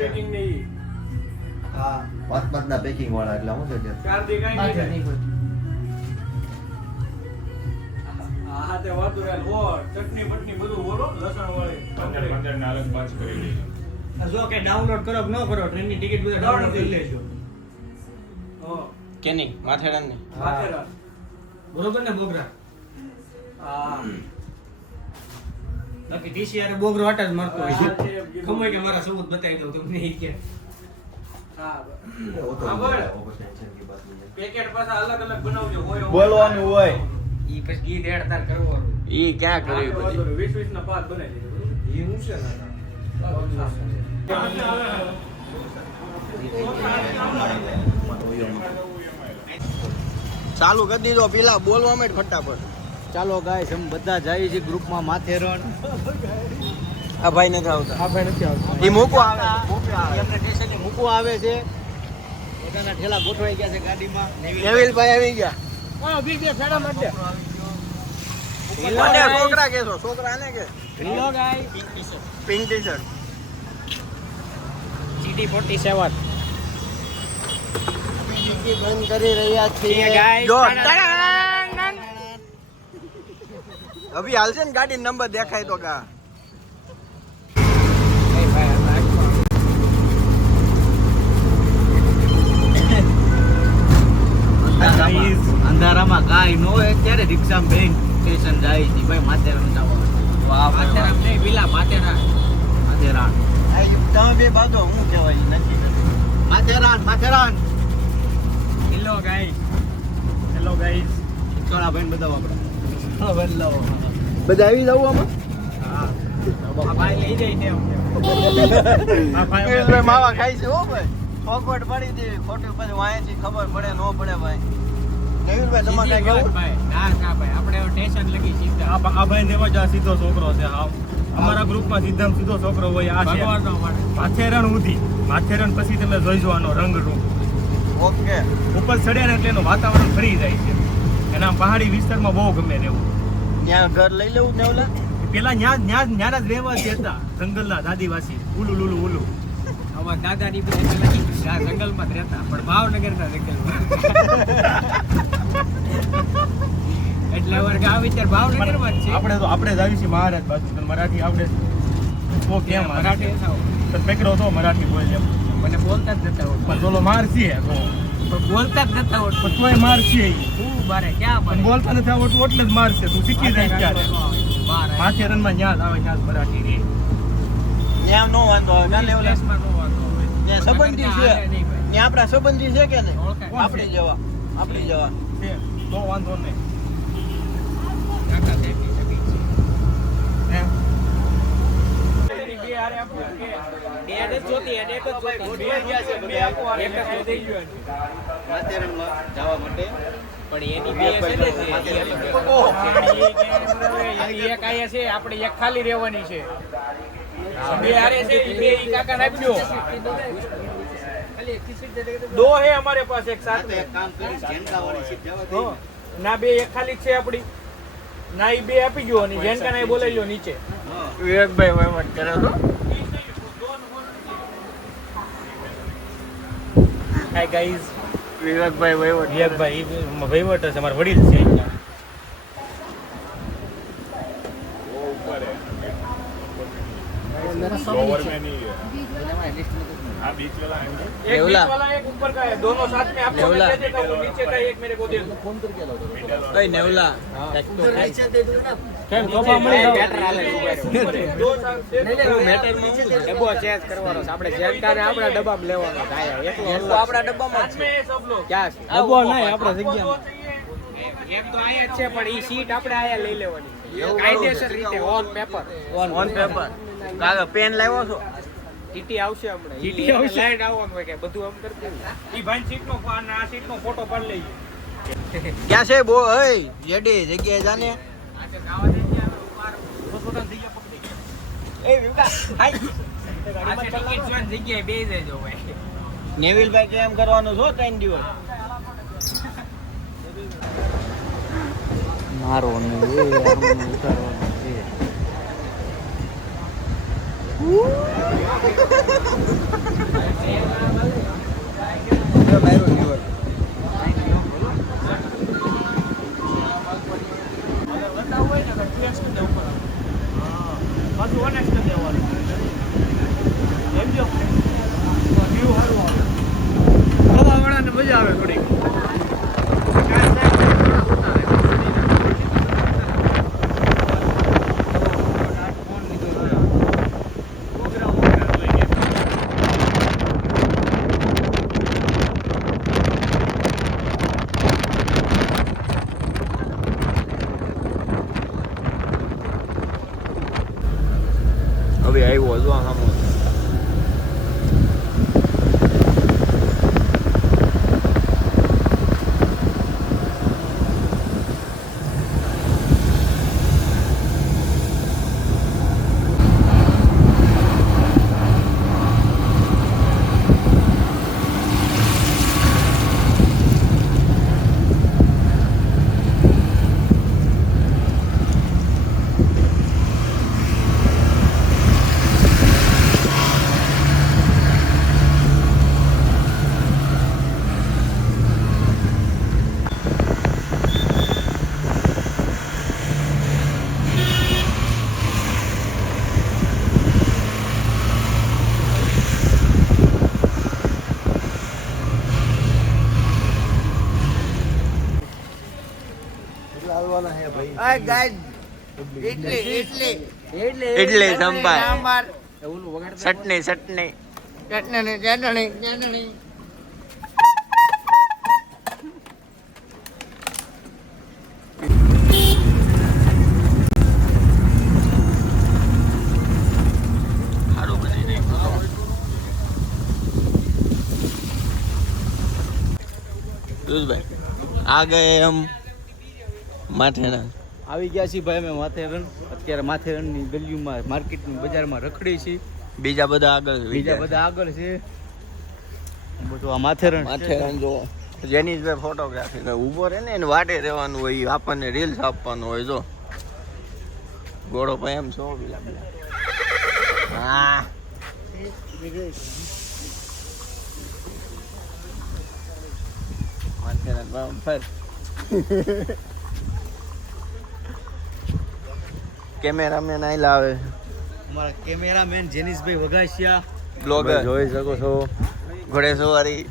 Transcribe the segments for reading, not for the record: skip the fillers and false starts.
Packing નહીં. હા 5 ના પેકિંગ વાળા એટલે હું છે 4 દી કાઈ નહીં. હા તે વાતું યાર ઓ ચટણી બટની બધું બોલો લસણ વાળી 15 ના અલગ બાચ કરી દેજો. જો કે ડાઉનલોડ કરો કે ન કરો ટ્રેનની ટિકિટ બધા ડાઉનલોડ કરી લેજો. કે નહીં માથેરાન ને માથેરાન. બરોબર ને બોગરા? હા બાકી ટીસીઆર બોગરો આટ જ મારતો હોય છે. ખમોય કે મારા સબૂત બતાવી દઉં તમને ઈ કે હા वो तो ખબર? टेंशन की बात नहीं है પેકેટ પાછા અલગ અલગ બનાવજો હોય બોલવાનું હોય ઈ પછી ઈ દેડ તાર કરવો ઈ ક્યાં કર્યું બધી 20 ના પાસ બનાવી દેજો. ઈ હું છે ચાલુ કરી દીધો પેલા બોલવા માંડ ફટાફટ. ચાલો ગાઈસ हम બધા જઈએ છીએ ગ્રુપમાં માથેરણ આ ભાઈ નથી આવતા. આ ભાઈ નથી આવતો. ઈ મૂકો આવે એમને સ્ટેશને મૂકવા આવે છે પોતાના ઠેલા ગોઠવાઈ ગયા છે ગાડીમાં નેવિલભાઈ આવી ગયા. ઓય ઉભી દે ફેડા માટે. કોને છોકરા કેસો છોકરા ને કે hello guys. Pink T-shirt GT47 બંધ કરી રહ્યા છીએ ગાઈસ. જો અભી હાલશે ને ગાડી નંબર દેખાય તો કા અંધારામાં કાંઈ ન હોય ત્યારે રિક્ષામાં બેન સ્ટેશન જાય છે ભાઈ માથેરાન જવાનું વાહ માથેરાન નહીં પેલા માથેરાન. માથેરાન તમે બે બાજુ હું કહેવાય નક્કી નથી Matheran hello guys. Hello guys. થોડા ભાઈ બધા વાપરા બધા આવી જવું આમાં હા આ ભાઈ લઈ જાય ને અમને. આ ભાઈ નેવિલભાઈ માવા ખાય છે હો ભાઈ. ચોકવટ પડી હતી ખોટું પછી વાંચી ખબર પડે ન પડે ભાઈ નેવિલભાઈ તમારે કાંઈ કેવું ભાઈ ના ના ભાઈ આપણે સ્ટેશન લગી સીધા આ ભાઈ જેવો જ આ સીધો છોકરો છે. હા અમારા ગ્રુપમાં સીધામાં સીધો છોકરો હોય આ છે ભગવાનનો મળે. માથેરાન ઉધી. માથેરાન પછી તમે જોઈજો આનો રંગ રૂપ ઓકે ઉપર ચડ્યા ને એટલે એનું વાતાવરણ ફરી જાય છે. એના પહાડી વિસ્તારમાં બહુ ગમે રહેવું. ત્યાં ઘર લઈ લેવું નેવલા પેલા ન્યા જ રહેવાથી હતા જંગલના આદિવાસી ઉલું લુલું ઉલું. અમારા દાદાની બધી લગી આ જંગલમાં જ રહેતા પણ ભાવનગરના જંગલમાં. એટલે અમારે ગામ વિચાર ભાવનગરમાં જ છે. આપણે જ આવી છીએ મહારાજ બાજુ તને મરાઠી આવડે તો કેમ મરાઠી થાવ તો પેકડો તો મરાઠી બોલ એમ મને બોલતા જ નતા આવડતું. પણ બોલો માર છે તો પણ બોલતા જ નતા આવડતું. પણ તોય માર છે ઈ. શું બારે ક્યાં પણ બારે બોલતા નથી આવડતું એટલે જ મારશે તું શીખી જાય ક્યારે બારે માથેરનમાં ન્યાજ આવે ન્યાજ મરાઠી રે ત્યાં નો વાંધો આવે ના લેવલા દેશમાં નો વાંધો હોય. ત્યાં સંબંધી છે હાલે નહીં ભાઈ. ત્યાં આપણા સંબંધી છે કે નહીં ઓળખાય. આપણી જવા છે તો વાંધો નહીં કાકા સાહેબની સગી છે. એમ બે હારે આપો કે બે જ જોતી અને એક જ જોતી. બે ગયા છે બે આપો હારે એક જ એક જોતી. દઈ ગયો. માથેરાનમાં જવા માટે પણ એની બે છે ને જે ઈ અલગ એની એક આયા છે આપણે એક ખાલી રહેવાની છે. બે હારે છે ઈ બે ઈ કાકા નાખ્યો. दो है हमारे पास एक साथ તો में એક કામ કરીશ ઝેનકાવાળી સીટ જવા દે हाँ, ना बे एक खाली છે આપડી ના ઈ બે આપી ગયો અને જેન કાને બોલાઈ લો નીચે વિવેકભાઈ વહીવટ કરે તો હાય ગાઈઝ વિવેકભાઈ વહીવટ વિવેકભાઈ વહીવટ છે અમારા વડીલ છે અહીંયા एक नेवला। बीच वाला एक ऊपर का है दोनों साथ में आपको मैं नेवला। दे देता हूँ नीचे का एक मेरे को दे दो કઈ નેવલા કેમ કોપા મળી જાવ બેટર હાલે दो साथ से ડબ્બો ચેન્જ કરવાનો છે આપણે જેનકાને આપણા ડબ્બામાં લેવાનો છે આયા એકલો તો આપણા ડબ્બામાં साथ में है सब लोग ક્યાં છે? ડબ્બો નહીં આપણે જગ્યા એમ તો આયા જ છે પણ ઈ સીટ આપણે આયા લઈ લેવાની કાયદેસર રીતે ઓન પેપર ઓન પેપર કાગળ પેન લાવ્યો છો ટીટી આવશે હમણાં ટીટી આવશે લાઈન આવવાનું હોય કે બધું આમ કરી દેવું ઈ ભાઈ સીટ નો આ સીટ નો ફોટો પાડી લઈએ ક્યાં છે બો ઓય જેડી જગ્યાએ જાને આજે ગાવા દે ત્યાં ઉપર પોતાની જગ્યા પકડી એ વિકા હાય આજે ટિકિટ જોઈને જગ્યાએ બેસી જજો ભાઈ નેવિલભાઈ કેમ કરવાનું છો 3 દિવસ મારો ને એ ઉતારવાનું છે મજા આવે થોડી. હવે આવ્યો જો આમ ઇડલી સંભાર ચટણી आ गए हम माथेरान આવી ગયા છીએ ભાઈ અમે માથેરણ. અત્યારે માથેરણની ગલીઓમાં માર્કેટની બજારમાં રખડી છીએ. બીજા બધા આગળ છે બધું આ માથેરણ જો જેની જ ફોટોગ્રાફી ઊભો રહે ને એને વાટે રહેવાનું હોય ઈ આપણને રીલ્સ આપવાનું હોય જો ગોળો ભાઈ એમ છો હા માથેરાન ફર કેમેરામેન આઈ લાવે અમારા કેમેરામેન જેનિશભાઈ વઘાસિયા બ્લોગર જોઈ શકો છો. ઘોડે સવારી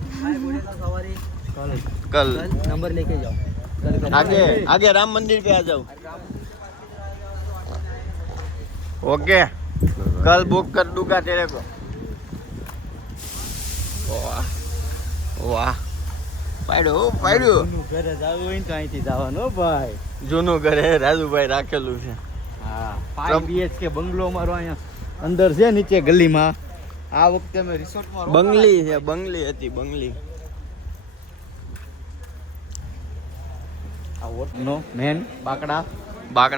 कल नंबर लेके जाओ. आगे राम मंदिर पे आ जाओ. ओके कल बुक कर दूंगा तेरे को. वाह वाह પાડ્યો ઘરે જવું હોય ને તો અહીંથી જવાનું ભાઈ. જૂનું ઘરે રાજુભાઈ રાખેલું છે. હા 5 BHK બંગલો અમારો અહીંયા અંદર છે નીચે ગલીમાં. આ વખતે અમે રિસોર્ટમાં બંગલી છે બંગલી હતી બંગલી. આ હોટનો મેન બાકડા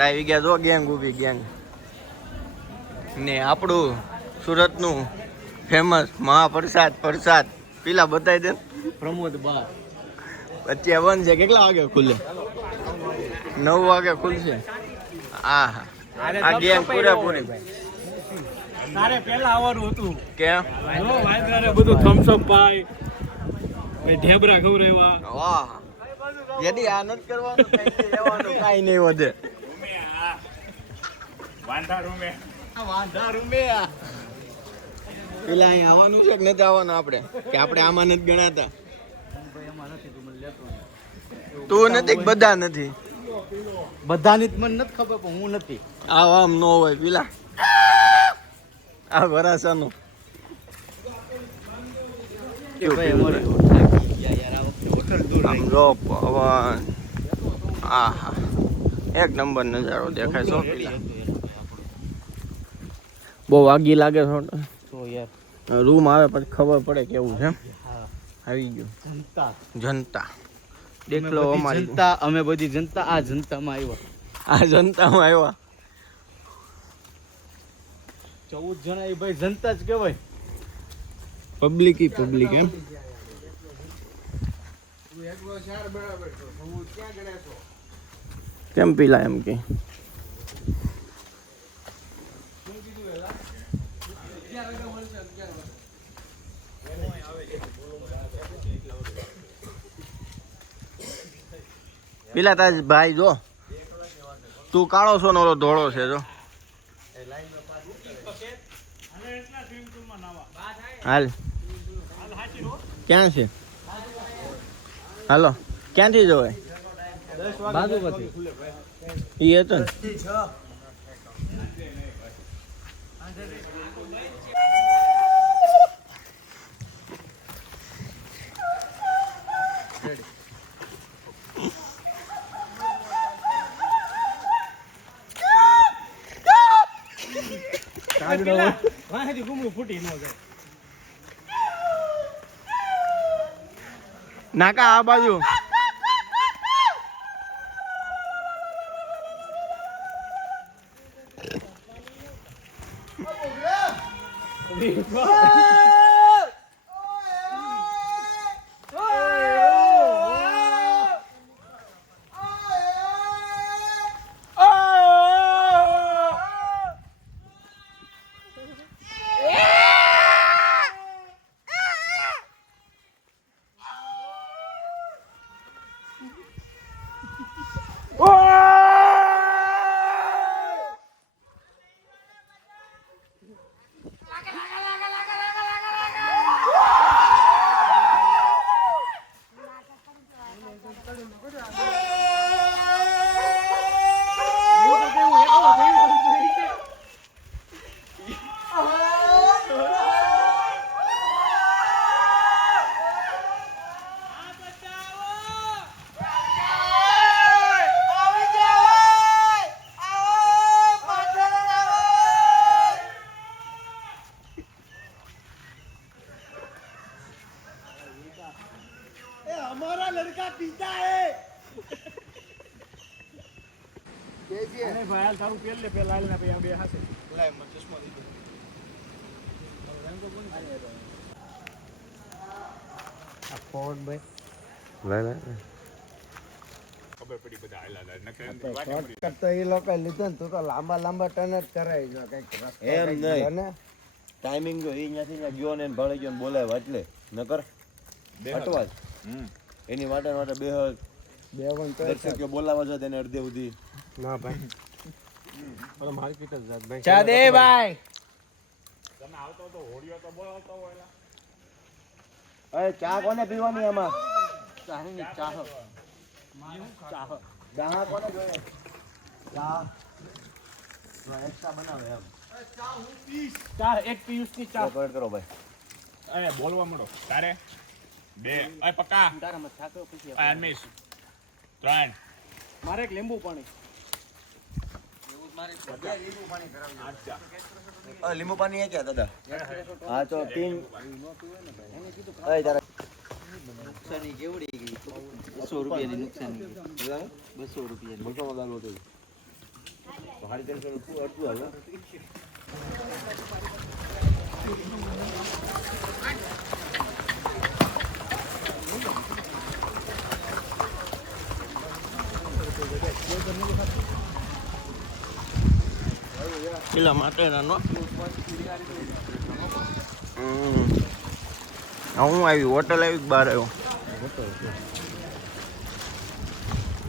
આવી ગયા જો ગેંગ ઊભી ગેંગ ને આપણું સુરતનું ફેમસ મહાપ્રસાદ પેલા બતાવી દે પ્રમોદ બાર. અત્યારે બંધ છે. કેટલા વાગે ખુલે? 9 વાગે ખુલશે. આ ગેંગ પૂરેપૂરી. તારે પહેલા આવવાનું હતું કેમ? વાયદારે બધું થમ્સ અપ પાય ઢેબરા ખવરાવ્યા. વાહ યદી આ નથી કરવાનું કઈ લેવાનું કાઈ નહીં વધે. વાંધા રૂમે પેલા અહીં આવવાનું છે કે નથી આવવાનું આપણે કે આપણે આમાં નથી ગણાતા? તું નથી બધા નથી બધાની મને નથી ખબર પણ હું નથી. આમ ન હોય પેલા આ વરાસાનું આમ જો પવન. આહા એક નંબર નજારો દેખાય છો. પેલા બહુ વાગી લાગે છો તો યાર રૂમ આવે પછી ખબર પડે કેવું છે. આવી ગયું જનતા દેખ લો અમારી જનતા. અમે બધી જનતા આ જનતામાં આવ્યા. 14 જણા એ ભાઈ જનતા જ કહેવાય. પબ્લિક એમ કેમ પીલા એમ કે પેલા તાજ ભાઈ જો તું કાળો છો ને ઓલો ધોળો છે જો હાલ ક્યાં છે હાલો ક્યાંથી જવાય બાજુ પછી ઈ હતો ને નાકા આ બાજુ તારું પેલ લે પેલા હાલ ને પછી આ બે હાથે ખબર પડી બધા હાલા શોર્ટકટ તો એ લોકો લીધો ને તું તો લાંબા લાંબા ટર્ન જ કરાવી જો કઈક એમ નહીં ટાઈમિંગ જો એ ત્યાંથી ત્યાં ગયો ને ભળી ગયો ને બોલાવ્યો એટલે નકર અટવા જ એની માટે માટે બે દર્શકો બોલાવા છે તેને અડધે સુધી ના ભાઈ માર્કેટ જ જાત ભાઈ ચા દે ભાઈ તમે આવતો તો હોડિયો તો બોલાવતો હોય અરે ચા કોને પીવાની આમાં ચાહની ચાહ ચા કોને જોઈએ ચા એક્સ્ટ્રા બનાવે એમ ચા એક પિયુષ ની ચા કમેન્ટ કરો ભાઈ એ બોલવા મળો તારે બે એ પક્કા તારામાં થાકો પછી આર્મીસ 3 મારે એક લીંબુ પાણી લીંબુ પાણી એ ક્યાં દાદા હા તો 3 તારા નુકસાની કેવડી ગઈ 200 રૂપિયાની નુકસાની 200 રૂપિયા મોટો વધારો હતો તો હારી ટેન્શન અડધું હાલ પેલા માટે નાનો હું આવી હોટલ આવી બહાર આવ્યો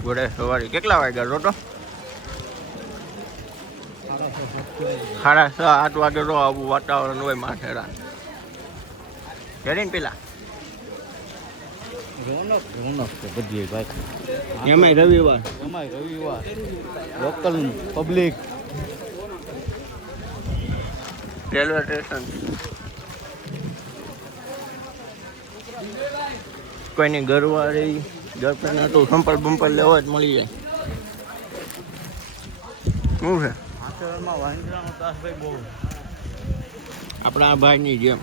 ઘોડે સવારી કેટલા વાગ્યા રોટો 7:30 વાગે તો આવું વાતાવરણ હોય માથેરા કરીને પેલા રોનક છે બધી ભાઈ એમાંય રવિવાર એમાંય રવિવાર લોકલ પબ્લિક રેલવે સ્ટેશન કોઈની ઘરવાળી ગર્લફ્રેન્ડ હતું સંપલ બંપલ લેવા જ મળી જાય શું છે આચરણમાં વાંદરાનો તાસ ભાઈ બહુ આપણા આ ભાઈની જેમ